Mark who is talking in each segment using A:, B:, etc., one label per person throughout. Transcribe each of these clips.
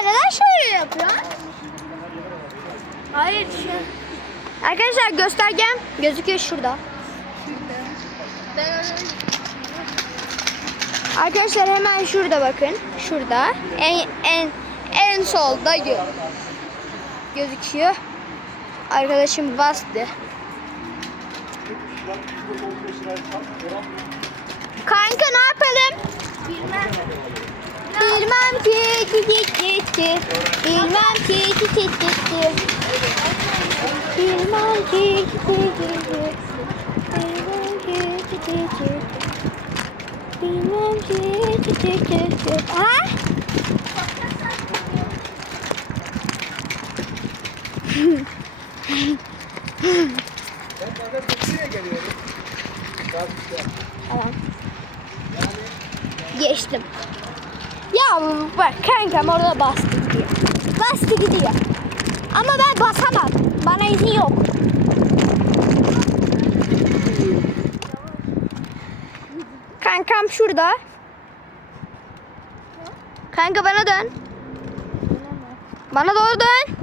A: Neden şöyle yapıyorsun?
B: Hayır şu.
A: Arkadaşlar göstergem gözüküyor şurada.
B: Ben
A: Arkadaşlar hemen şurada bakın. Şurada. En en en solda gö gözüküyor. Arkadaşım bastı. Kanka ne yapalım?
B: bilmem.
A: Bilmem ki ki ki ki ki. Bilmem ki ki ki ki ki. Bilmem ki ki ki ki ki. Bilmem ki ki ki ki. Bilmem ki ki ki ki ki. Ha? Tamam. Geçtim. Ya bak kankam orada bastı gidiyor. Bastı gidiyor. Ama ben basamam. Bana izin yok. Kankam şurada. Kanka bana dön. Bana doğru dön.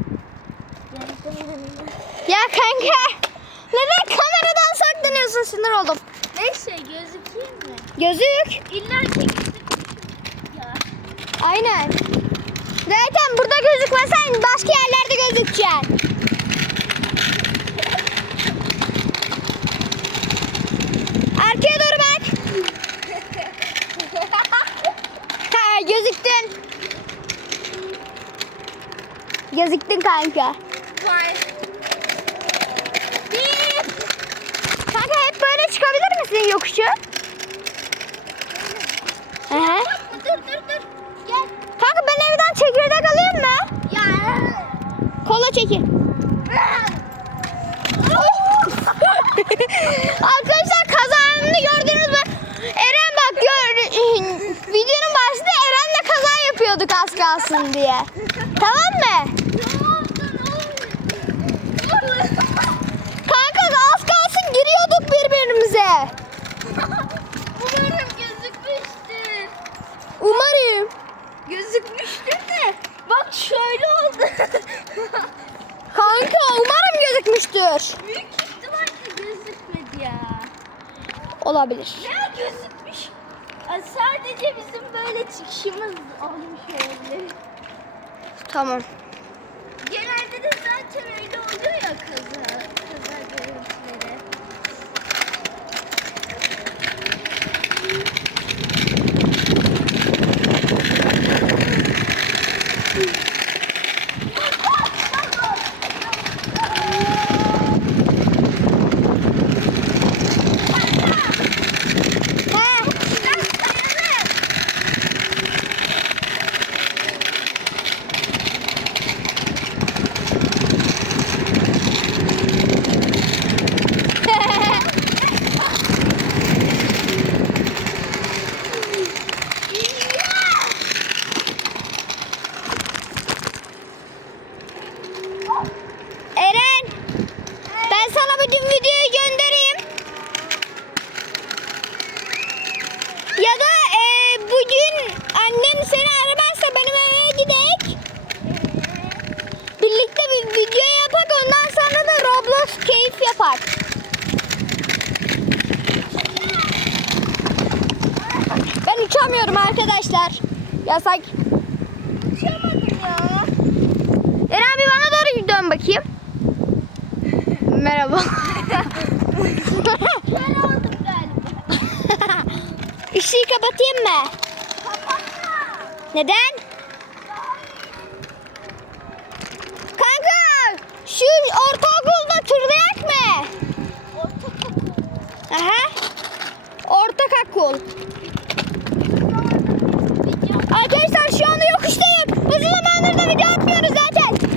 A: Ya kanka. Neden kameradan saklanıyorsun? Sinir oldum.
B: Neyse gözükeyim mi?
A: Gözük.
B: İlla ki.
A: Aynen. Zaten burada gözükmesen başka yerlerde gözükeceksin. Arkaya doğru bak. Ha, gözüktün. Gözüktün kanka.
B: Vay.
A: Kanka hep böyle çıkabilir misin yokuşu? Çekil. Arkadaşlar kazanını gördünüz mü? Eren bak gör, videonun başında Eren'le kaza yapıyorduk az kalsın diye. Tamam mı? Kanka az kalsın giriyorduk birbirimize.
B: Umarım gözükmüştür.
A: Umarım.
B: Gözükmüştür de. Bak şöyle oldu.
A: Gözükmüştür.
B: Büyük ihtimal ki gözükmedi ya.
A: Olabilir.
B: Ya gözükmüş. Ya Sadece bizim böyle çıkışımız olmuş olabilir.
A: Tamam.
B: Genelde de zaten öyle oluyor ya kaza, kaza görüntüleri.
A: He.
B: Biraz sayalım.
A: Eren. Ben sana bütün videoyu göndereyim. Ya da e, bugün annen seni aramazsa benim eve gidek. Birlikte bir video yapak ondan sonra da Roblox keyif yapak. Ben uçamıyorum arkadaşlar. Yasak.
B: Uçamadım ya.
A: Eren bir bana doğru dön bakayım. Merhaba.
B: Ben oldum galiba.
A: Işığı kapatayım mı?
B: Kapatma.
A: Neden? Kanka şu ortaokulda turlayak mı? Aha. Ortak akul. Arkadaşlar şu anda yokuştayım. Uzun zamandır da video atmıyoruz zaten.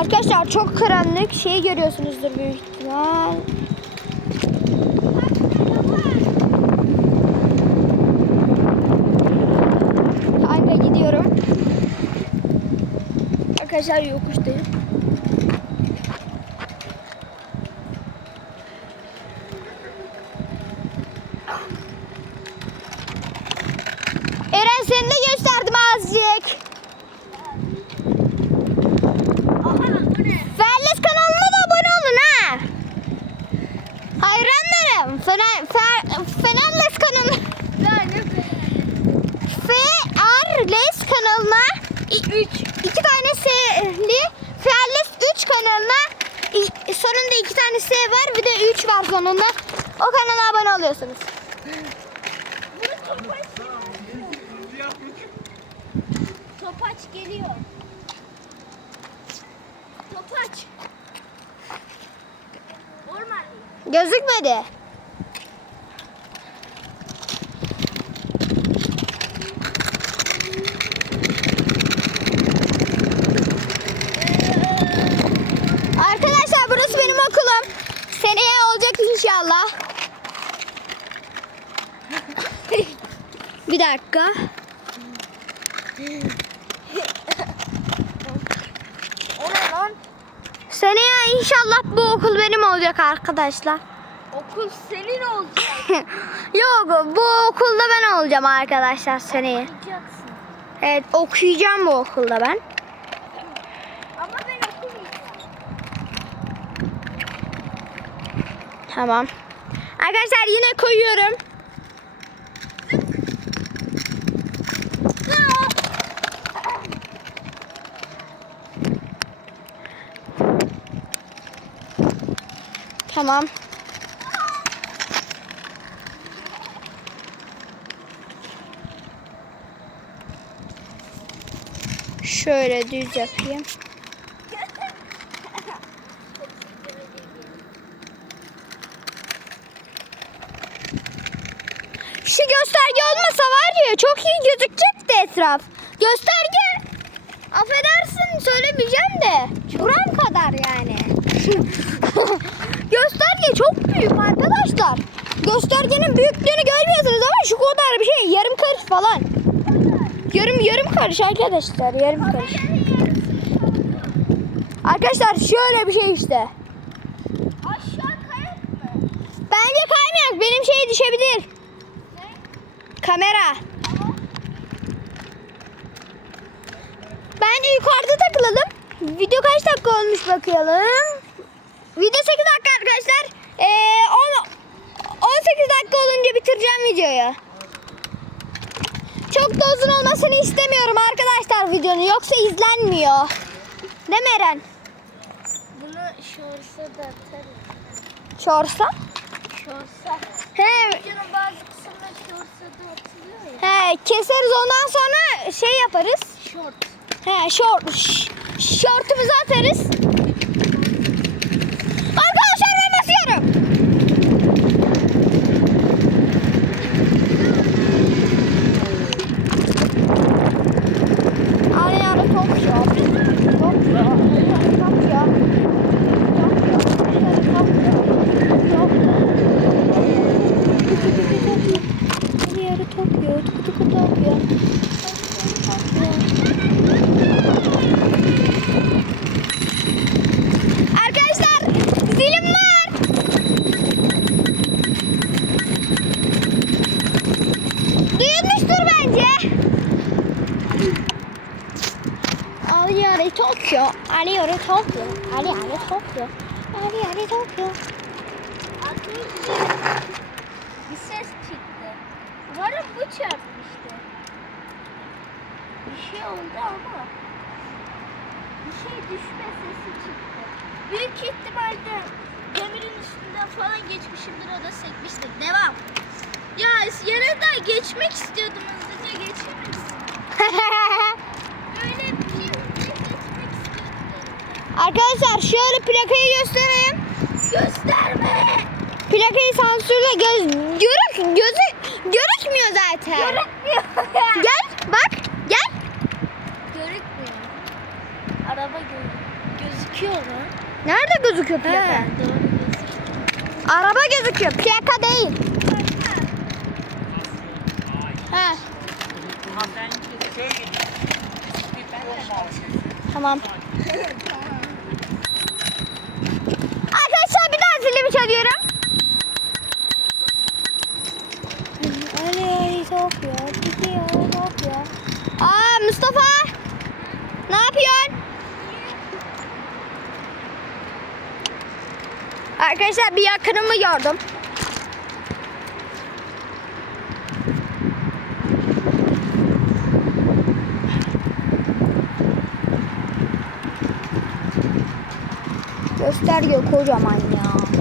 A: Arkadaşlar çok karanlık şey görüyorsunuzdur büyük ihtimal. Kanka gidiyorum. Arkadaşlar yokuştayım. S var bir de 3 var sonunda. O kanala abone oluyorsunuz.
B: Topaç geliyor. Topaç. Orman.
A: Gözükmedi. Arkadaşlar burası benim okulum. Seneye olacak inşallah. Bir dakika. Seneye inşallah bu okul benim olacak arkadaşlar.
B: Okul senin olacak.
A: Yok bu okulda ben olacağım arkadaşlar seneye.
B: Olacaksın.
A: Evet okuyacağım bu okulda ben.
B: Ama ben okumayacağım.
A: Tamam. Arkadaşlar yine koyuyorum. Tamam. Şöyle düz yapayım. Şu gösterge olmasa var ya çok iyi gözükecekti etraf. Gösterge affedersin söylemeyeceğim de şuram kadar yani. gösterge çok büyük arkadaşlar. Göstergenin büyüklüğünü görmüyorsunuz ama şu kadar bir şey yarım karış falan. Yarım yarım karış arkadaşlar yarım karış. Arkadaşlar şöyle bir şey işte.
B: Aşağı kayak mı?
A: Bence kaymayak benim şey düşebilir.
B: Ne?
A: Kamera. Bence yukarıda takılalım. Video kaç dakika olmuş bakalım. Video 8 dakika arkadaşlar. Ee, on- 18 dakika olunca bitireceğim videoyu. Çok da uzun olmasını istemiyorum arkadaşlar videonun. Yoksa izlenmiyor. Değil mi Eren?
B: Bunu şorsa da atarım.
A: Şorsa.
B: Şorsa.
A: He,
B: Videonun bazı kısımları şorsa da atılıyor ya.
A: he, keseriz ondan sonra şey yaparız.
B: Şort.
A: He, şort, şortumuzu atarız. Arkadaşlar ben basıyorum. Araya top shop. Top shop. Top shop. Araya top yok. Kutu kutu top yok. Arkadaşlar zilim var. Duyulmuştur bence. Arıyor Tokyo. Tokyo. Arıyor Tokyo. Arıyor Tokyo.
B: Arkadaşlar bir ses çıktı. Umarım bu çarpmıştı. Bir şey oldu ama bir şey düşme sesi çıktı. Büyük ihtimalle demirin üstünden falan geçmişimdir o da sekmiştir. Devam. Ya yanından geçmek istiyordum hızlıca geçemedim. Böyle bir şey hızlıca geçmek istiyordum.
A: Arkadaşlar şöyle plakayı göstereyim.
B: Gösterme.
A: Plakayı sansürle göz görük gözü gözükmüyor zaten.
B: Görünmüyor.
A: Gel bak gel.
B: Görünmüyor. Araba gö gözüküyor mu?
A: Nerede gözüküyor plaka?
B: He, doğru gözüküyor.
A: Araba gözüküyor plaka değil. He tamam. ediyorum. Oraya çok ya. Gidiyor, çok ya. Aa Mustafa. Ne yapıyorsun? Arkadaşlar bir yakınımı gördüm. Göster gör kocaman ya.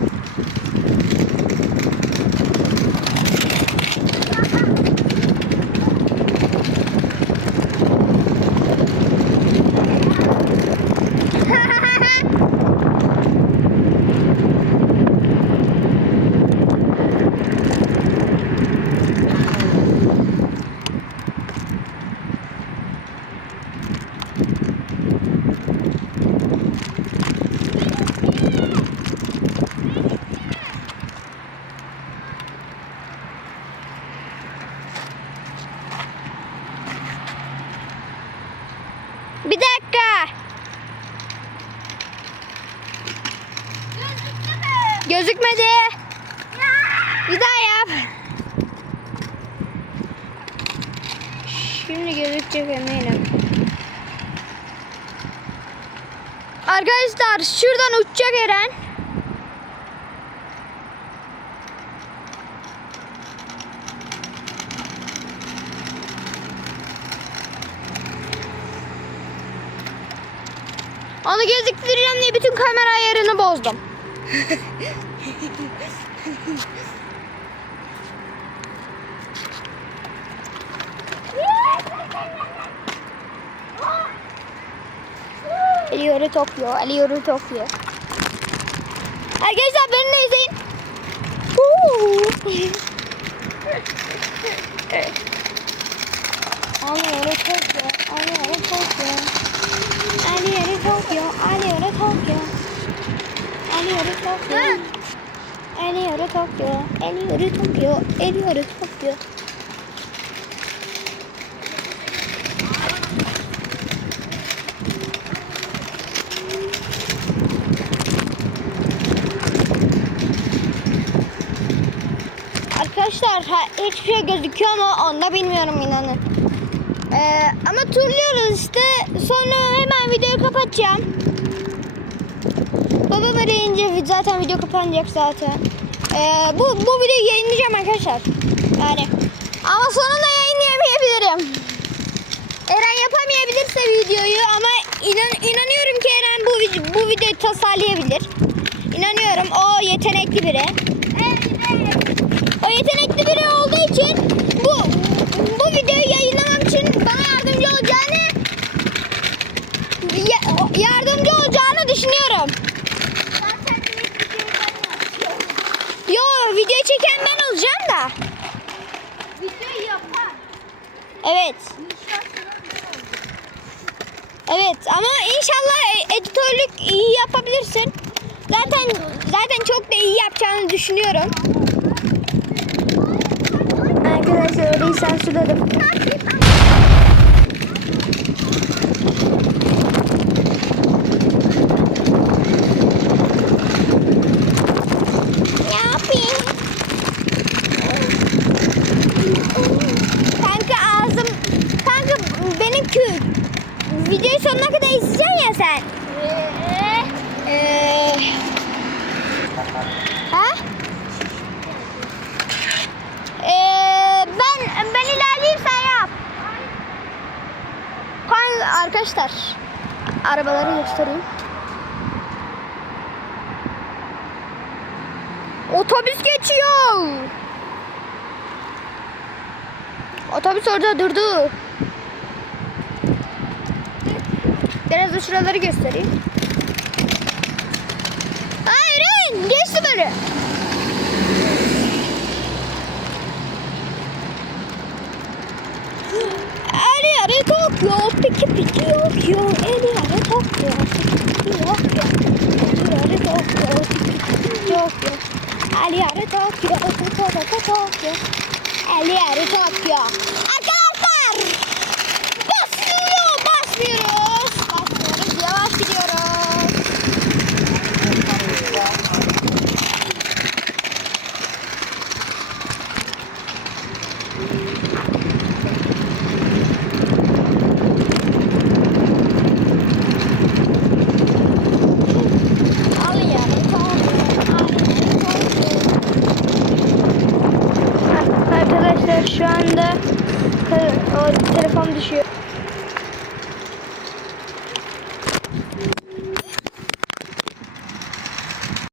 A: Gözükmedi. Bir daha yap. Şimdi gözükecek eminim. Arkadaşlar şuradan uçacak Eren. Onu gözüktüreceğim diye bütün kamera ayarını bozdum. Eliyorum Tokyo, eliyorum Tokyo. Arkadaşlar beni de izleyin. Alıyorum Tokyo, alıyorum Tokyo. Alıyorum Tokyo, alıyorum Tokyo. Alıyorum Tokyo. Eliyorum Tokyo, eliyorum Tokyo, eliyorum Tokyo. Arkadaşlar ha, hiçbir şey gözüküyor ama onu da bilmiyorum inanın. Ee, ama turluyoruz işte. Sonra hemen videoyu kapatacağım. Baba arayınca zaten video kapanacak zaten. Ee, bu, bu videoyu yayınlayacağım arkadaşlar. Yani ama sonunda yayınlayamayabilirim. Eren yapamayabilirse videoyu ama inan, inanıyorum ki Eren bu, bu videoyu tasarlayabilir. İnanıyorum o yetenekli biri. O yetenekli biri olduğu için bu bu videoyu yayınlamam için bana yardımcı olacağını ya- yardımcı olacağını düşünüyorum. Yo video çeken ben olacağım da.
B: Videoyu yapar.
A: Evet. Evet ama inşallah e- editörlük iyi yapabilirsin. Zaten zaten çok da iyi yapacağını düşünüyorum. Arkadaşlar orayı sansürledim. Ne yapayım? Kanka ağzım... Kanka benim kü... Videoyu sonuna kadar izleyeceksin ya sen. Ee, ha? Ee, ben ben ilerleyeyim sen yap. Kanka arkadaşlar arabaları göstereyim. Otobüs geçiyor. Otobüs orada durdu. Biraz da şuraları göstereyim. Hayır, hayır. Geçti böyle. Eli yarı Tokyo, piki piki yok yo. Tokyo, piki piki yok yok yo. Eli yarı Tokyo, Tokyo, Tokyo. Eli yarı Tokyo. Arkadaşlar!